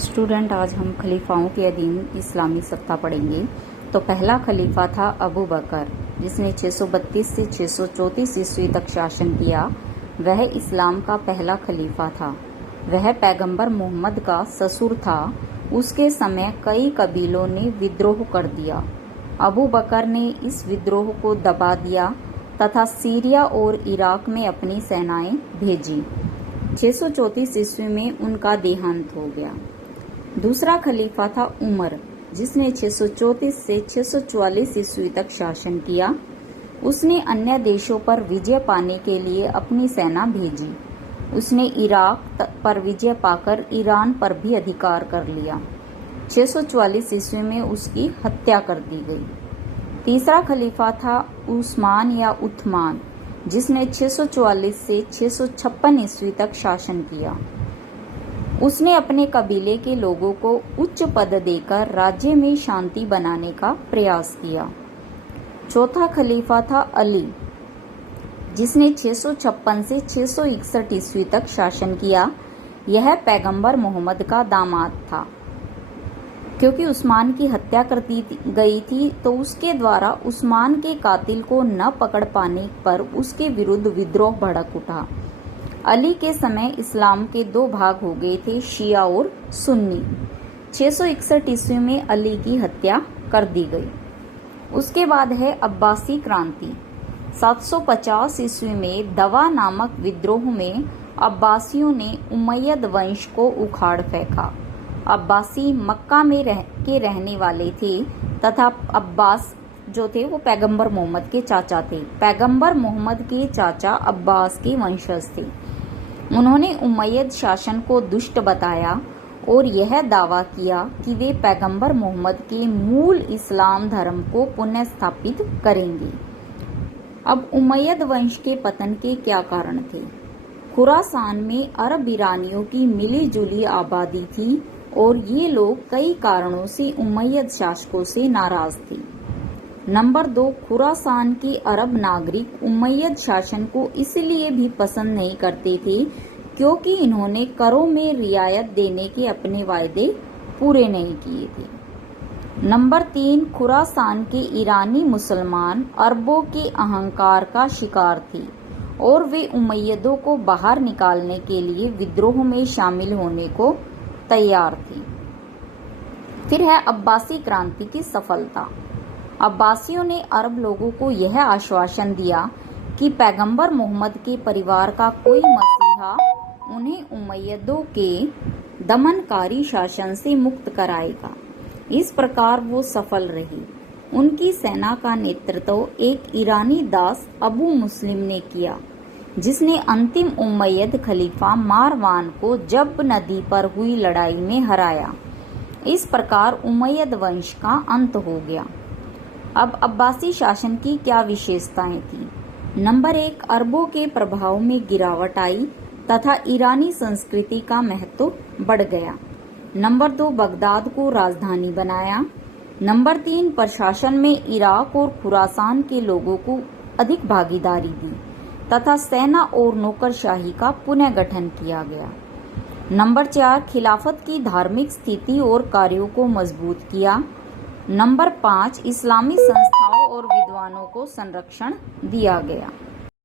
Student, आज हम खलीफाओं के अधीन इस्लामी सत्ता पढ़ेंगे। तो पहला खलीफा था अबू बकर, जिसने 632 से 634 ईस्वी तक शासन किया। वह इस्लाम का पहला खलीफा था। वह पैगंबर मोहम्मद का ससुर था। उसके समय कई कबीलों ने विद्रोह कर दिया। अबू बकर ने इस विद्रोह को दबा दिया तथा सीरिया और इराक में अपनी सेनाएं भेजी। 634 ईस्वी में उनका देहांत हो गया। दूसरा खलीफा था उमर, जिसने 634 से 644 ईस्वी तक शासन किया। उसने अन्य देशों पर विजय पाने के लिए अपनी सेना भेजी। उसने इराक पर विजय पाकर ईरान पर भी अधिकार कर लिया। 644 ईस्वी में उसकी हत्या कर दी गई। तीसरा खलीफा था उस्मान या उथमान, जिसने 644 से 656 ईस्वी तक शासन किया। उसने अपने कबीले के लोगों को उच्च पद देकर राज्य में शांति बनाने का प्रयास किया। चौथा खलीफा था अली, जिसने 656 से 661 ईस्वी तक शासन किया। यह पैगंबर मोहम्मद का दामाद था। क्योंकि उस्मान की हत्या कर दी गई थी, तो उसके द्वारा उस्मान के कातिल को न पकड़ पाने पर उसके विरुद्ध विद्रोह भड़क उठा। अली के समय इस्लाम के दो भाग हो गए थे, शिया और सुन्नी। 661 ईस्वी में अली की हत्या कर दी गई। उसके बाद है अब्बासी क्रांति। 750 ईस्वी में दवा नामक विद्रोह में अब्बासियों ने उमैयद वंश को उखाड़ फेंका। अब्बासी मक्का में रहने वाले थे तथा अब्बास जो थे वो पैगंबर मोहम्मद के चाचा थे। पैगंबर मोहम्मद के चाचा अब्बास के वंशज थे। उन्होंने उमैयद शासन को दुष्ट बताया और यह दावा किया कि वे पैगंबर मोहम्मद के मूल इस्लाम धर्म को पुनः स्थापित करेंगे। अब उमैयद वंश के पतन के क्या कारण थे? खुरासान में अरब ईरानियों की मिली जुली आबादी थी और ये लोग कई कारणों से उमैयद शासकों से नाराज थे। नंबर 2, खुरासान के अरब नागरिक उमैयद शासन को इसलिए भी पसंद नहीं करते थे क्योंकि इन्होंने करों में रियायत देने के अपने वायदे पूरे नहीं किए थे। नंबर 3, खुरासान के ईरानी मुसलमान अरबों के अहंकार का शिकार थे और वे उमैयदों को बाहर निकालने के लिए विद्रोह में शामिल होने को तैयार थे। फिर है अब्बासी क्रांति की सफलता। अब्बासियों ने अरब लोगों को यह आश्वासन दिया कि पैगंबर मोहम्मद के परिवार का कोई मसीहा उन्हें उमैयदों के दमनकारी शासन से मुक्त कराएगा। इस प्रकार वो सफल रही। उनकी सेना का नेतृत्व एक ईरानी दास अबू मुस्लिम ने किया, जिसने अंतिम उमैयद खलीफा मारवान को जब नदी पर हुई लड़ाई में हराया। इस प्रकार उमैयद वंश का अंत हो गया। अब अब्बासी शासन की क्या विशेषताएं थी? नंबर 1, अरबों के प्रभाव में गिरावट आई तथा ईरानी संस्कृति का महत्व बढ़ गया। नंबर 2, बगदाद को राजधानी बनाया। नंबर 3, प्रशासन में इराक और खुरासान के लोगों को अधिक भागीदारी दी तथा सेना और नौकरशाही का पुनः गठन किया गया। नंबर 4, खिलाफत की धार्मिक स्थिति और कार्यों को मजबूत किया। नंबर 5, इस्लामी संस्थाओं और विद्वानों को संरक्षण दिया गया।